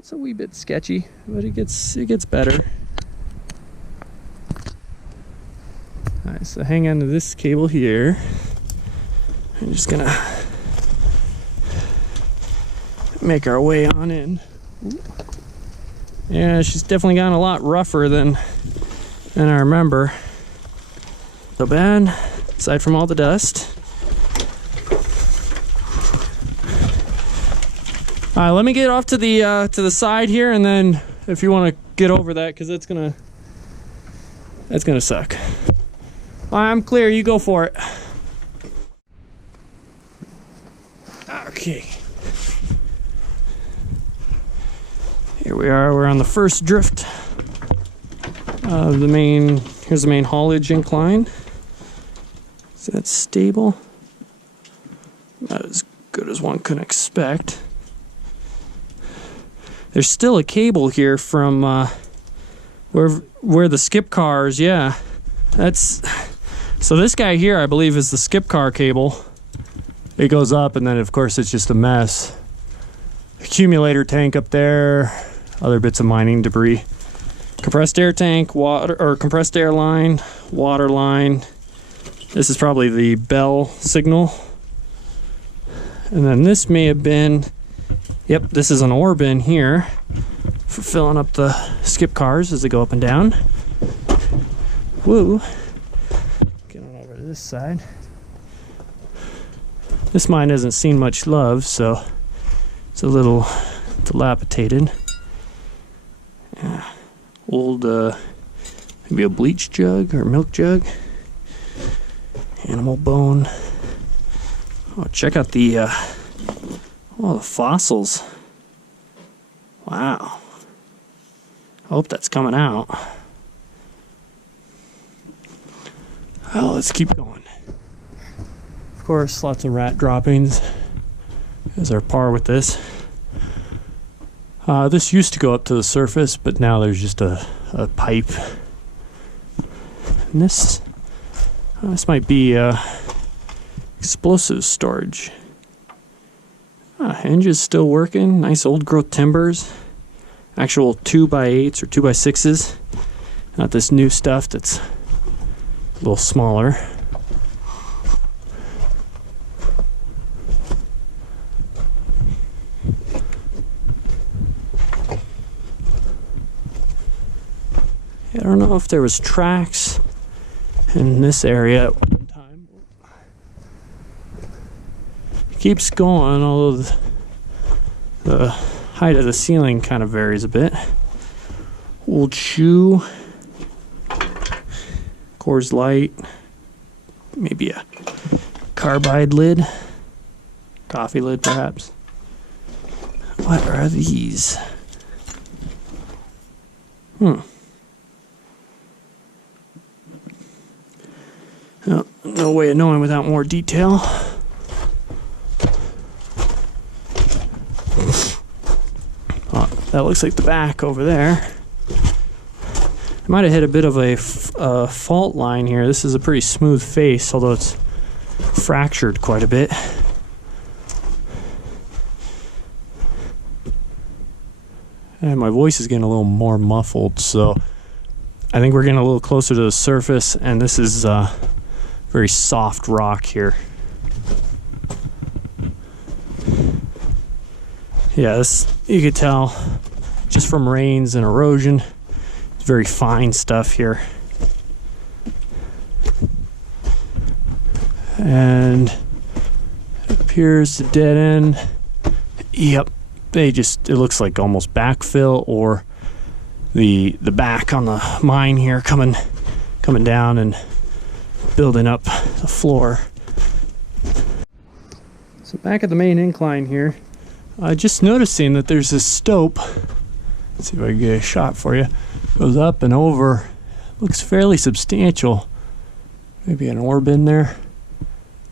It's a wee bit sketchy, but it gets better. Alright, so hang on to this cable here. I'm just gonna make our way on in. Yeah, she's definitely gotten a lot rougher than I remember. So bad, aside from all the dust. All right, let me get off to the side here, and then if you want to get over that, because that's gonna suck. All right, I'm clear. You go for it. Okay. Here we are. We're on the first drift of the main. Here's the main haulage incline. Is that stable? Not as good as one could expect. There's still a cable here from where the skip cars. Yeah, that's so. This guy here, I believe, is the skip car cable. It goes up, and then of course it's just a mess. Accumulator tank up there. Other bits of mining debris. Compressed air tank, water or compressed air line, water line. This is probably the bell signal. And then this may have been. Yep, this is an ore bin here for filling up the skip cars as they go up and down. Woo! Get on over to this side. This mine hasn't seen much love, so it's a little dilapidated. Yeah. Old, maybe a bleach jug or milk jug. Animal bone. Oh, check out the fossils. Wow. I hope that's coming out. Well, let's keep going. Of course, lots of rat droppings, as are par with this. This used to go up to the surface, but now there's just a pipe. And this might be explosive storage. Hinge is still working. Nice old growth timbers. Actual 2x8s or 2x6s. Not this new stuff that's a little smaller. I don't know if there was tracks in this area at one time. It keeps going, although the height of the ceiling kind of varies a bit. Old shoe, Coors Light, maybe a carbide lid, coffee lid perhaps. What are these? Oh, no way of knowing without more detail. Oh, that looks like the back over there. I might have hit a bit of a fault line here. This is a pretty smooth face, although it's fractured quite a bit. And my voice is getting a little more muffled, so I think we're getting a little closer to the surface, and this is very soft rock here. Yeah, this you could tell just from rains and erosion. It's very fine stuff here. And it appears to dead end. Yep, it looks like almost backfill, or the back on the mine here coming down and building up the floor. So back at the main incline here, just noticing that there's this stope. Let's see if I can get a shot for you. Goes up and over. Looks fairly substantial. Maybe an ore bin there.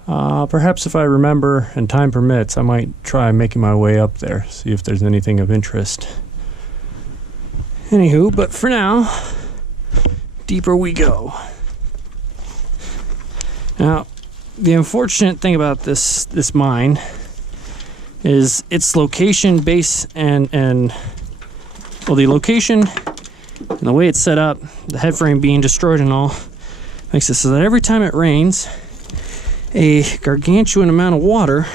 Perhaps if I remember and time permits, I might try making my way up there, see if there's anything of interest. Anywho, but for now, deeper we go. Now, the unfortunate thing about this mine is its location, base, and Well, the location and the way it's set up, the head frame being destroyed and all, makes it so that every time it rains, a gargantuan amount of water,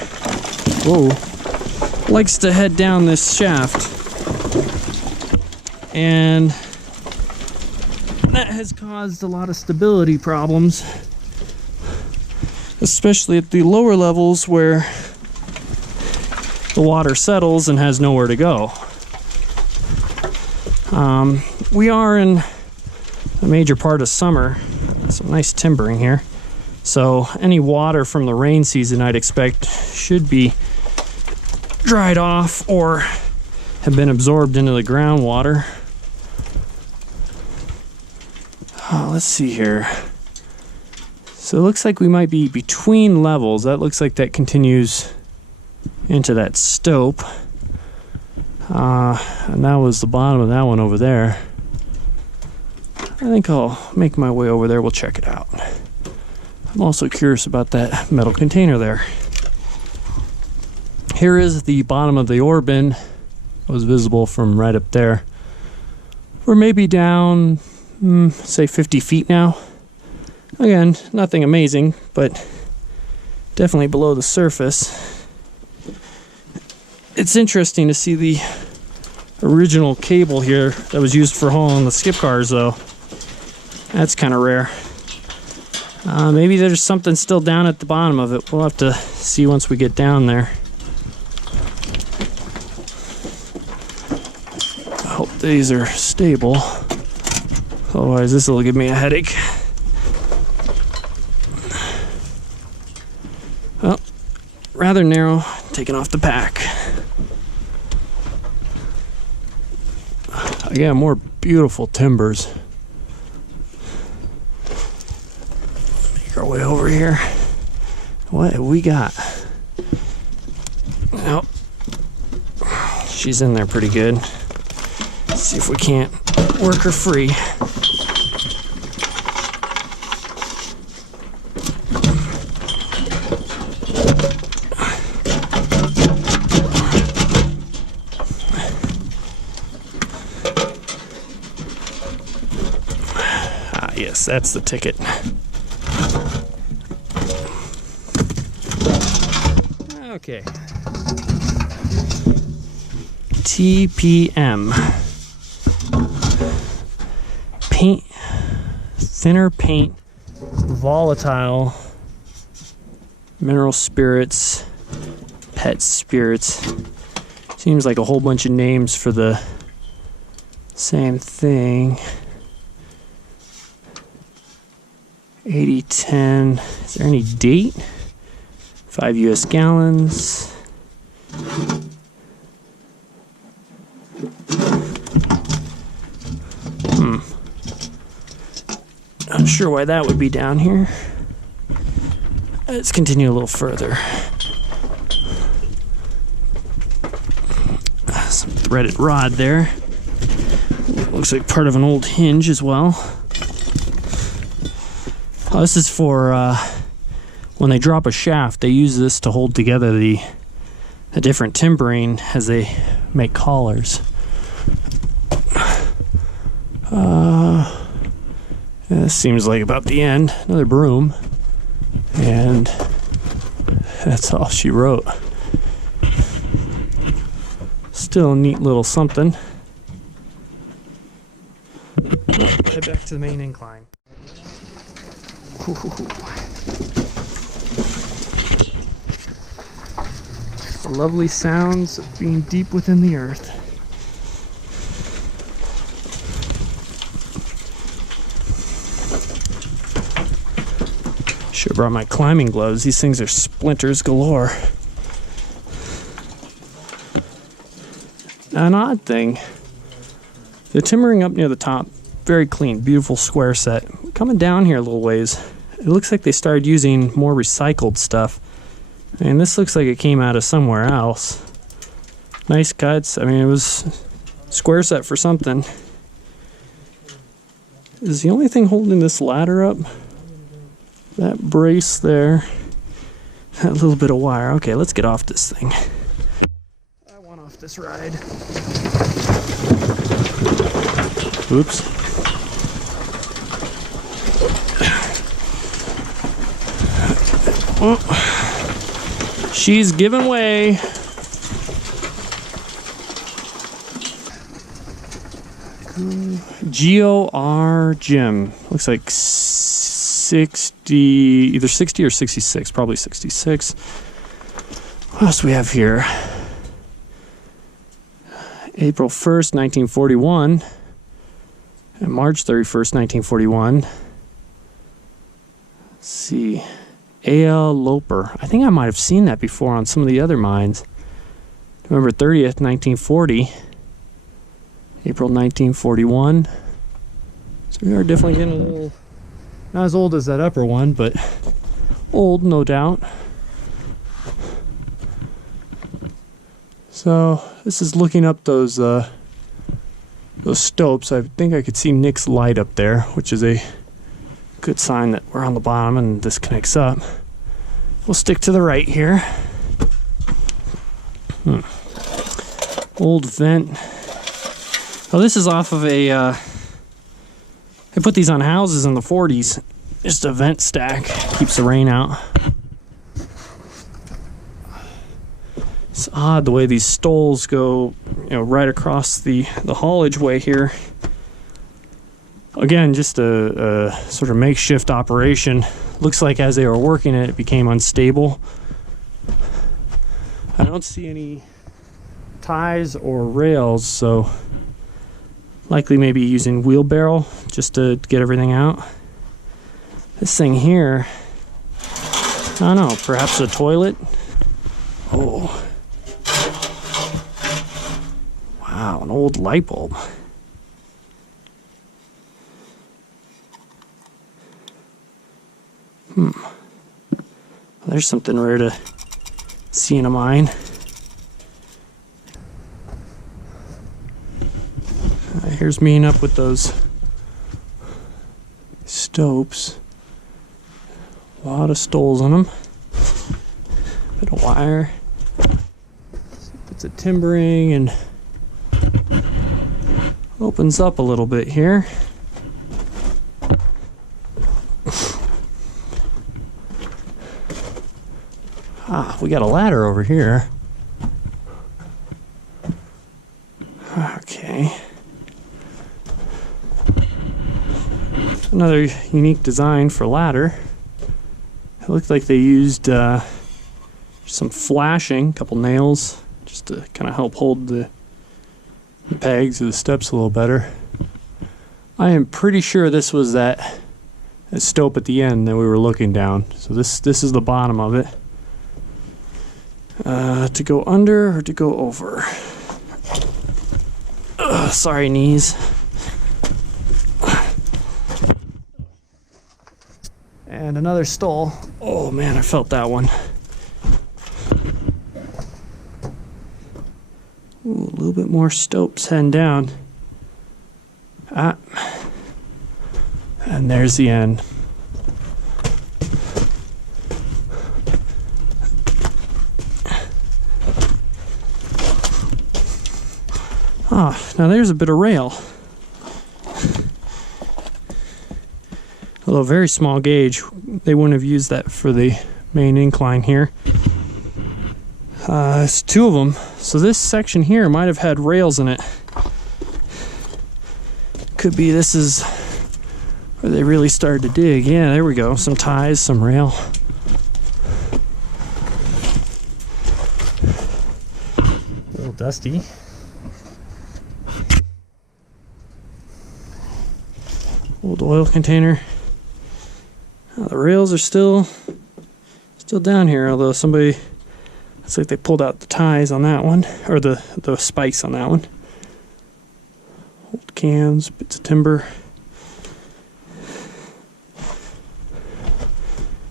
likes to head down this shaft. And that has caused a lot of stability problems, especially at the lower levels where the water settles and has nowhere to go. We are in a major part of summer. Some nice timbering here. So any water from the rain season I'd expect should be dried off or have been absorbed into the groundwater. Let's see here. So it looks like we might be between levels. That looks like that continues into that stope. And that was the bottom of that one over there. I think I'll make my way over there. We'll check it out. I'm also curious about that metal container there. Here is the bottom of the ore bin. It was visible from right up there. We're maybe down, say 50 feet now. Again, nothing amazing, but definitely below the surface. It's interesting to see the original cable here that was used for hauling the skip cars, though. That's kind of rare. Maybe there's something still down at the bottom of it. We'll have to see once we get down there. I hope these are stable. Otherwise, this will give me a headache. Well, rather narrow, taking off the pack. Again, more beautiful timbers. Make our way over here. What have we got? Nope. She's in there pretty good. Let's see if we can't work her free. Yes, that's the ticket. Okay. TPM. Paint, thinner paint, volatile, mineral spirits, pet spirits. Seems like a whole bunch of names for the same thing. 8010. Is there any date? 5 US gallons. Not sure why that would be down here. Let's continue a little further. Some threaded rod there. Looks like part of an old hinge as well. Oh, this is for when they drop a shaft, they use this to hold together the different timbering as they make collars. This seems like about the end. Another broom. And that's all she wrote. Still a neat little something. Head back to the main incline. The lovely sounds of being deep within the earth. Should have brought my climbing gloves. These things are splinters galore. An odd thing, the timbering up near the top, very clean, beautiful square set. Coming down here a little ways, it looks like they started using more recycled stuff. And this looks like it came out of somewhere else. Nice cuts. I mean, it was square set for something. Is the only thing holding this ladder up that brace there? That little bit of wire. Okay, let's get off this thing. I want off this ride. Oops. Oh, she's giving way. GOR Gym. Looks like 60, either 60 or 66. Probably 66. What else do we have here? April 1st, 1941. And March 31st, 1941. Let's see. A.L. Loper. I think I might have seen that before on some of the other mines. November 30th, 1940. April 1941. So we are definitely getting a little, not as old as that upper one, but old, no doubt. So this is looking up those stopes. I think I could see Nick's light up there, which is a good sign that we're on the bottom and this connects up. We'll stick to the right here. Old vent. Oh, this is off of a, they put these on houses in the 40s. Just a vent stack, keeps the rain out. It's odd the way these stoles go, you know, right across the haulage way here. Again, just a sort of makeshift operation. Looks like as they were working it, it became unstable. I don't see any ties or rails, so likely maybe using wheelbarrow just to get everything out. This thing here, I don't know, perhaps a toilet? Oh. Wow, an old light bulb. There's something rare to see in a mine. Here's meeting up with those stopes. A lot of stoles on them. Bit of wire. Bits of timbering and opens up a little bit here. We got a ladder over here. Okay. Another unique design for ladder. It looked like they used some flashing, a couple nails, just to kind of help hold the pegs of the steps a little better. I am pretty sure this was that stope at the end that we were looking down. So this is the bottom of it. To go under or to go over? Sorry, knees. And another stole. Oh man, I felt that one. Ooh, a little bit more stopes heading down. And there's the end. Now there's a bit of rail. Although very small gauge, they wouldn't have used that for the main incline here. It's two of them. So this section here might have had rails in it. Could be this is where they really started to dig. Yeah, there we go. Some ties, some rail. A little dusty. Old oil container. The rails are still down here, although somebody, it's like they pulled out the ties on that one, or the spikes on that one. Old cans, bits of timber.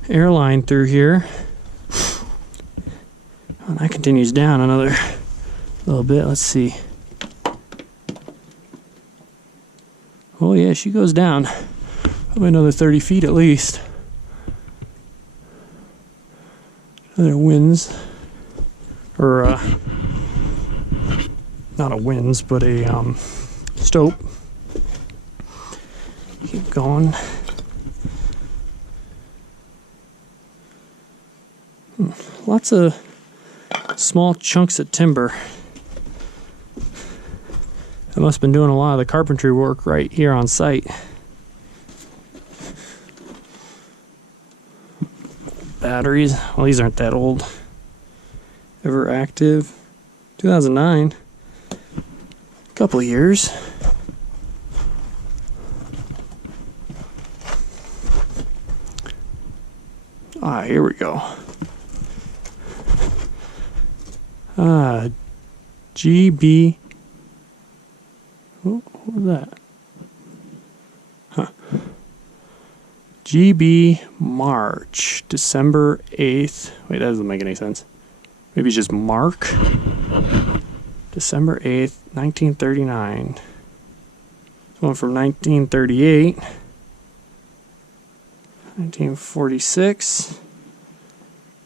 Airline through here. And that continues down another little bit. Let's see. Oh yeah, she goes down probably another 30 feet at least. Another winds, or not a winds, but a stope. Keep going. Lots of small chunks of timber. I must have been doing a lot of the carpentry work right here on site. Batteries. Well, these aren't that old. Ever active. 2009. Couple of years. Here we go. GB. What was that? Huh. GB March, December 8th. Wait, that doesn't make any sense. Maybe just Mark. December 8th, 1939. One from 1938. 1946.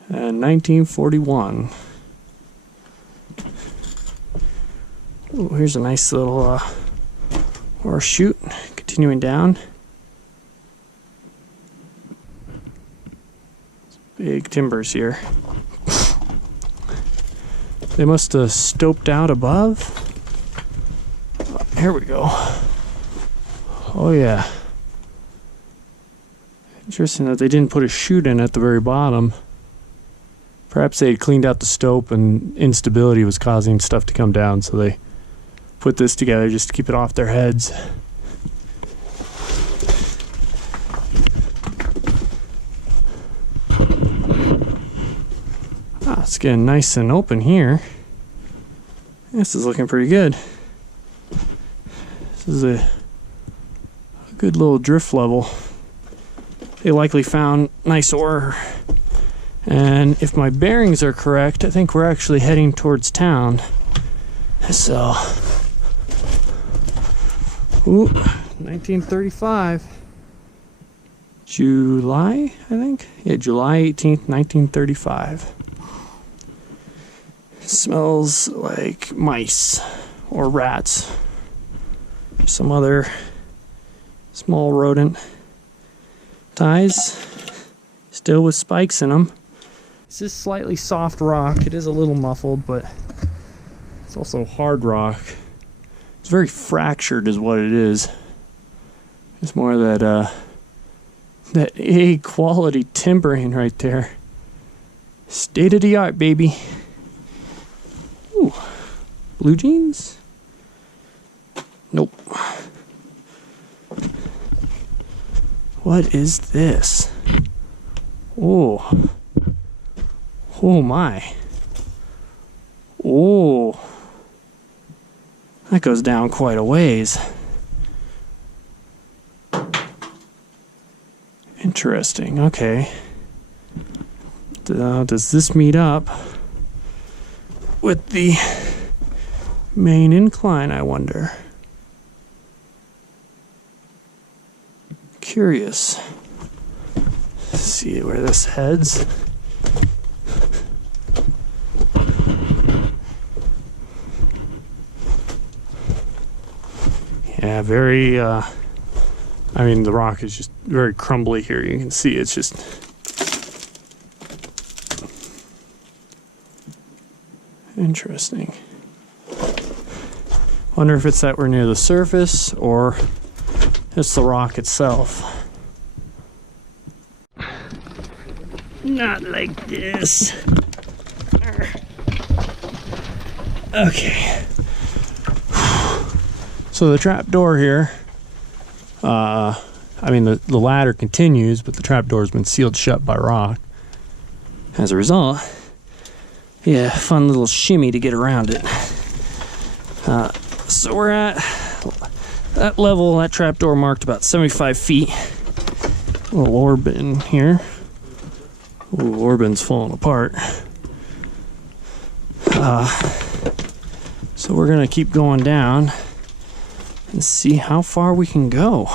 And 1941. Ooh, here's a nice little or chute. Continuing down. Big timbers here. They must have stoped out above. Here we go. Oh yeah. Interesting that they didn't put a chute in at the very bottom. Perhaps they had cleaned out the stope and instability was causing stuff to come down, so they put this together just to keep it off their heads. It's getting nice and open here. This is looking pretty good. This is a good little drift level. They likely found nice ore. And if my bearings are correct, I think we're actually heading towards town. So, 1935. July, I think? Yeah, July 18th, 1935. Smells like mice or rats. Some other small rodent. Ties, still with spikes in them. This is slightly soft rock. It is a little muffled, but it's also hard rock. It's very fractured is what it is. It's more that that A quality timbering right there. State of the art, baby. Ooh, blue jeans? Nope. What is this? Oh. Oh my. Oh. That goes down quite a ways. Interesting. Okay. Does this meet up with the main incline, I wonder? Curious. Let's see where this heads. Yeah, very, I mean, the rock is just very crumbly here. You can see it's just... Interesting. Wonder if it's that we're near the surface or it's the rock itself. Not like this. Okay. So the trap door here, I mean the ladder continues, but the trap door has been sealed shut by rock. As a result, yeah, fun little shimmy to get around it. So we're at that level, that trap door marked about 75 feet. A little orb in here. Ooh, Orbin's falling apart. So we're gonna keep going down and see how far we can go.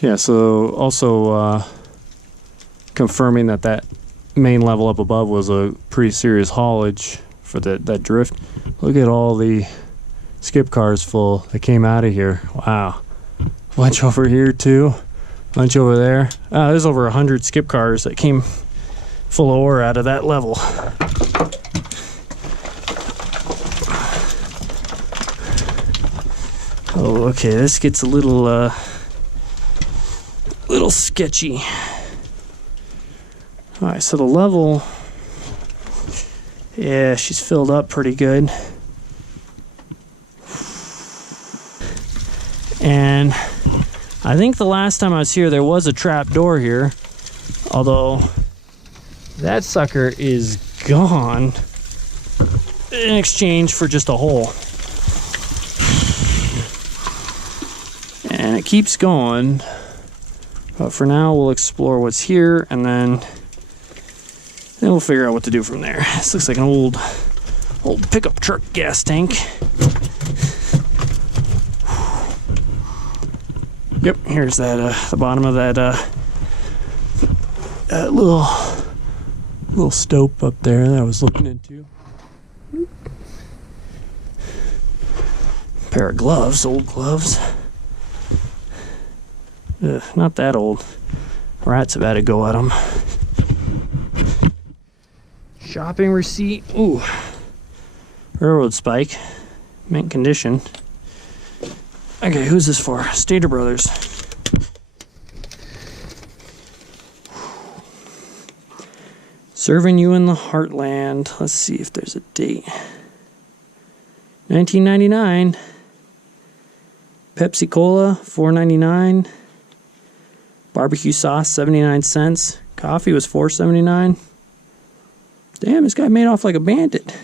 Yeah, so also confirming that main level up above was a pretty serious haulage for that drift. Look at all the skip cars full that came out of here. Wow. Bunch over here too. Bunch over there. There's over 100 skip cars that came full of ore out of that level. Oh, okay, this gets a little sketchy. Alright, so the level, yeah, she's filled up pretty good. And I think the last time I was here, there was a trap door here, although that sucker is gone in exchange for just a hole. And it keeps going, but for now we'll explore what's here, and then we'll figure out what to do from there. This looks like an old pickup truck gas tank. Yep, here's that the bottom of that little stope up there that I was looking into. Pair of gloves, old gloves. Ugh, not that old. Rats have had a go at them. Shopping receipt. Ooh. Railroad spike. Mint condition. Okay, who's this for? Stater Brothers. Serving you in the heartland. Let's see if there's a date. 1999. Pepsi Cola, $4.99. Barbecue sauce, 79 cents. Coffee was $4.79. Damn, this guy made off like a bandit.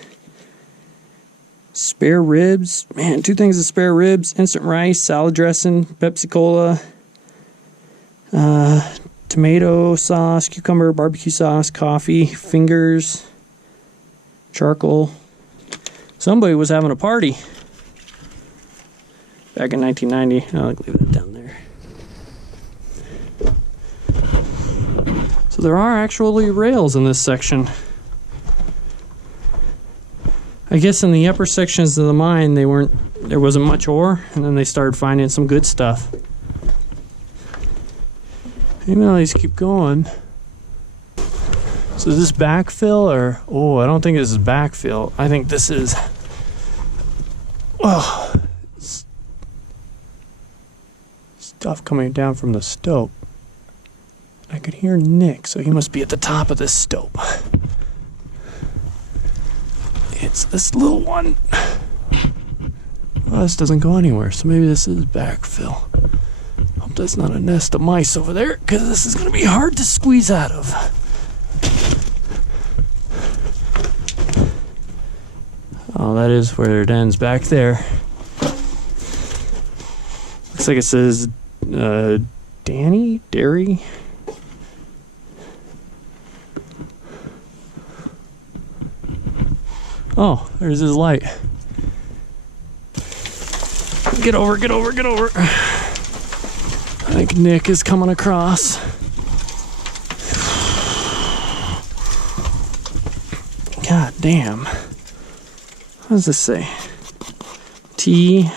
Spare ribs. Man, 2 things of spare ribs. Instant rice, salad dressing, Pepsi Cola, tomato sauce, cucumber, barbecue sauce, coffee, fingers, charcoal. Somebody was having a party back in 1990. I'll leave it down there. So there are actually rails in this section. I guess in the upper sections of the mine there wasn't much ore, and then they started finding some good stuff. Maybe I'll just keep going. So is this backfill or I don't think this is backfill. I think this is stuff coming down from the stope. I could hear Nick, so he must be at the top of this stope. It's this little one. Well, this doesn't go anywhere, so maybe this is backfill. Hope that's not a nest of mice over there, because this is going to be hard to squeeze out of. Oh, that is where it ends, back there. Looks like it says Danny? Dairy? Oh, there's his light. Get over, get over, get over. I think Nick is coming across. God damn. What does this say? T.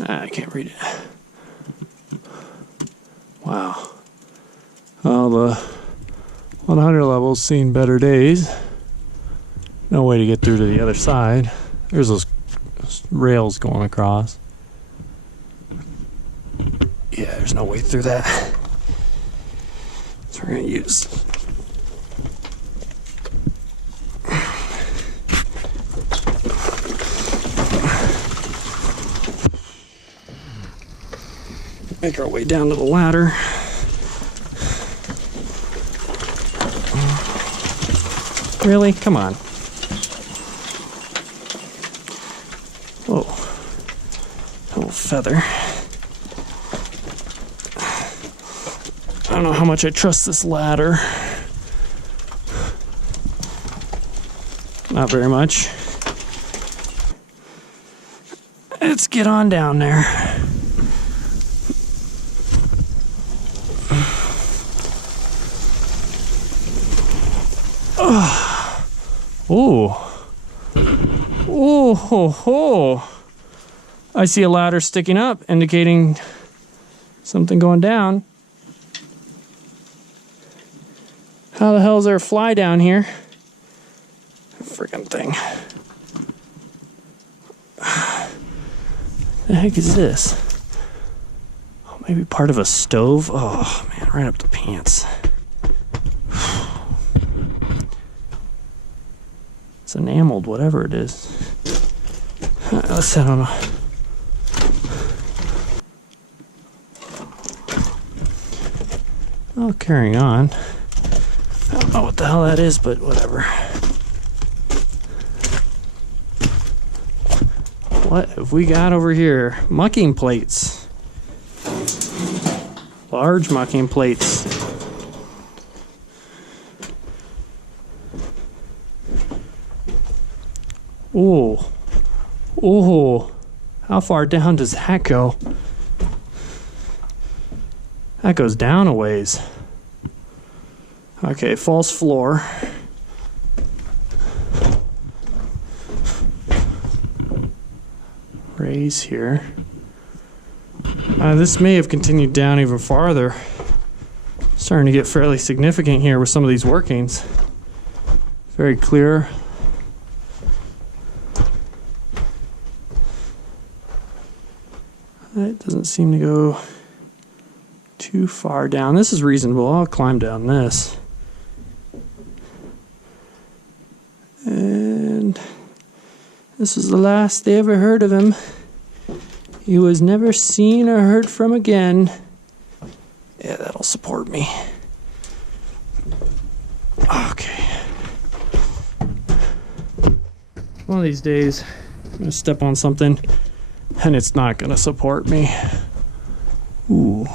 I can't read it. Wow. Well, the 100 level's seen better days. No way to get through to the other side. There's those rails going across. Yeah, there's no way through that. So we're gonna use make our way down to the ladder. Really? Come on. Whoa. A little feather. I don't know how much I trust this ladder. Not very much. Let's get on down there. Oh. Oh ho ho! I see a ladder sticking up, indicating something going down. How the hell is there a fly down here? Freaking thing. The heck is this? Oh, maybe part of a stove? Oh man, right up the pants. It's enameled, whatever it is. Let's set on a... Oh, carrying on. I don't know what the hell that is, but whatever. What have we got over here? Mucking plates. Large mucking plates. Ooh. Ooh. How far down does that go? That goes down a ways. Okay, false floor. Raise here. This may have continued down even farther. Starting to get fairly significant here with some of these workings. Very clear. It doesn't seem to go too far down. This is reasonable. I'll climb down this. And this was the last they ever heard of him. He was never seen or heard from again. Yeah, that'll support me. Okay. One of these days, I'm gonna step on something and it's not gonna support me. Ooh.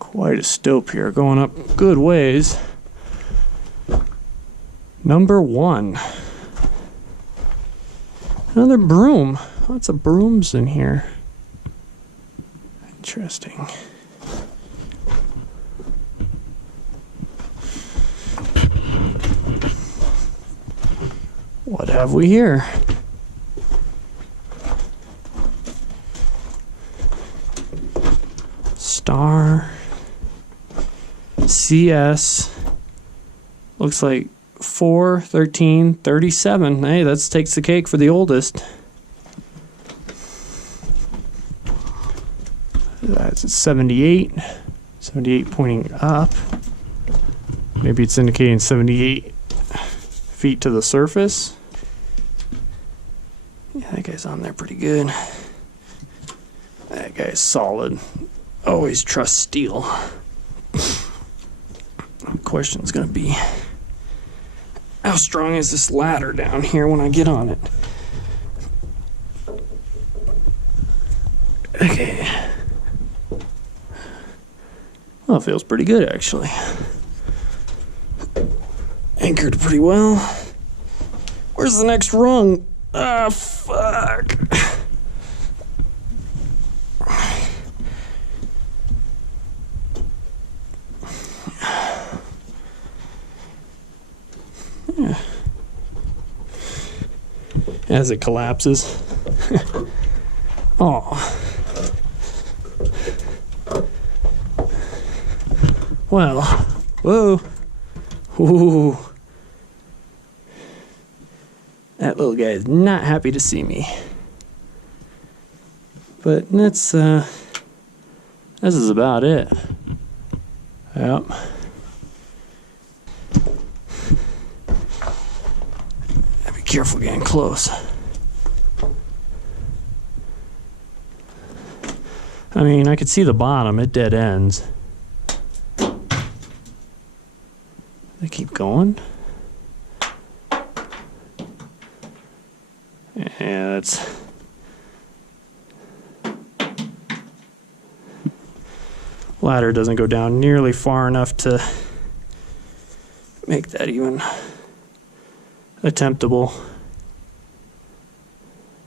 Quite a stope here, going up good ways. Number 1. Another broom. Lots of brooms in here. Interesting. What have we here? Star. CS. Looks like 4, 13, 37. Hey, that takes the cake for the oldest. That's 78. 78 pointing up. Maybe it's indicating 78 feet to the surface. Yeah, that guy's on there pretty good. That guy's solid. Always trust steel. The question's gonna be, how strong is this ladder down here when I get on it? Okay. Well, it feels pretty good actually. Anchored pretty well. Where's the next rung? Ah, fuck. Yeah. As it collapses. Oh. Well, whoa. Ooh. That little guy is not happy to see me. But that's, this is about it. Yep. Be careful getting close. I mean, I could see the bottom, it dead ends. They keep going. Yeah, that's... Ladder doesn't go down nearly far enough to make that even attemptable.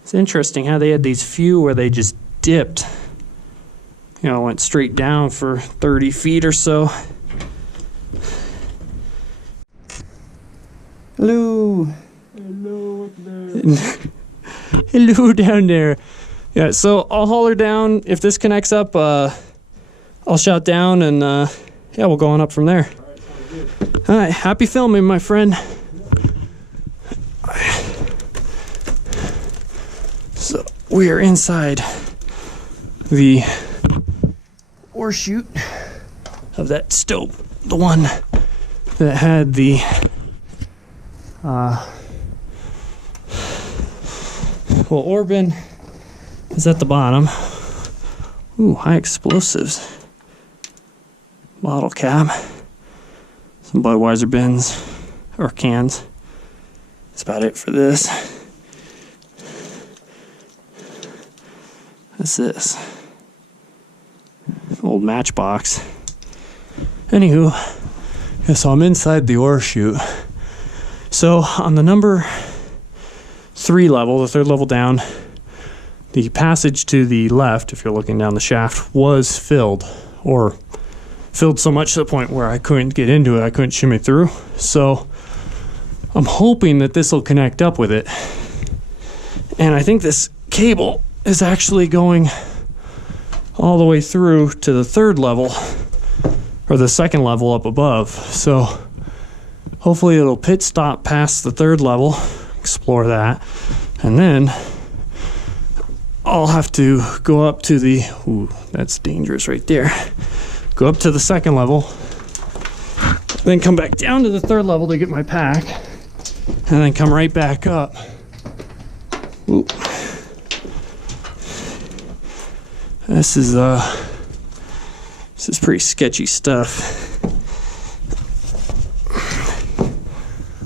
It's interesting how they had these few where they just dipped. You know, went straight down for 30 feet or so. Hello. Hello up there. Hello down there. Yeah, so I'll holler down. If this connects up, I'll shout down, and yeah, we'll go on up from there. All right, happy filming, my friend. So we are inside the ore chute of that stope, the one that had the well, ore bin is at the bottom. Ooh, high explosives. Bottle cap. Some Budweiser bins or cans. That's about it for this. What's this? Old matchbox. Anywho, yeah, so I'm inside the ore chute. So on the number 3 level, the 3rd level down, the passage to the left, if you're looking down the shaft, was filled, or filled so much to the point where I couldn't get into it, I couldn't shimmy through. So I'm hoping that this will connect up with it. And I think this cable is actually going all the way through to the 3rd level, or the 2nd level up above. So hopefully it'll pit stop past the 3rd level, explore that, and then I'll have to go up to the, ooh, that's dangerous right there. Go up to the 2nd level, then come back down to the 3rd level to get my pack, and then come right back up. Ooh. This is pretty sketchy stuff.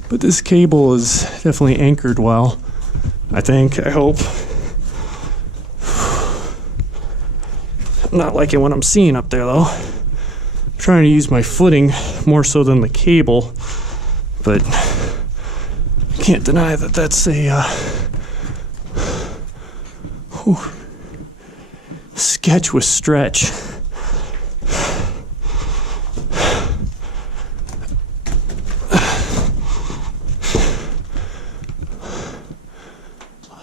But this cable is definitely anchored well, I think, I hope. I'm not liking what I'm seeing up there though. I'm trying to use my footing more so than the cable, but I can't deny that that's a sketch with stretch.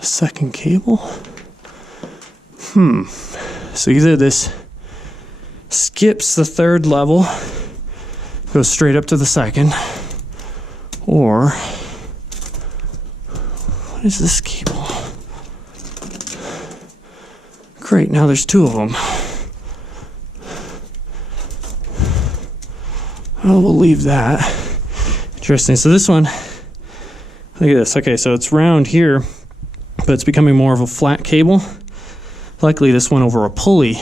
Second cable. So either this skips the 3rd level, goes straight up to the 2nd, or what is this cable? Great, now there's 2 of them. Oh, we'll leave that. Interesting. So this one, look at this. Okay, so it's round here, but it's becoming more of a flat cable. Luckily, this went over a pulley,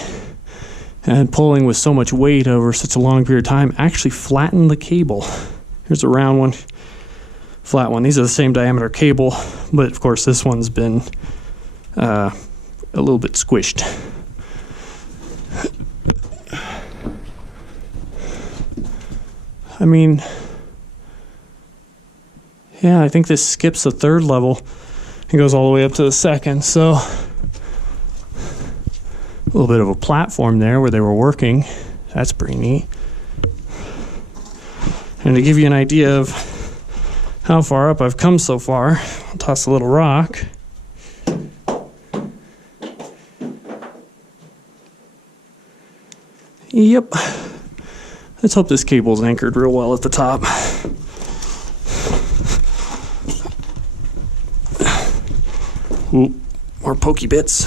and pulling with so much weight over such a long period of time actually flattened the cable. Here's a round one, flat one. These are the same diameter cable, but of course this one's been a little bit squished. I mean, yeah, I think this skips the 3rd level and goes all the way up to the 2nd, so a little bit of a platform there where they were working. That's pretty neat. And to give you an idea of how far up I've come so far, I'll toss a little rock. Yep. Let's hope this cable's anchored real well at the top. Ooh, more pokey bits.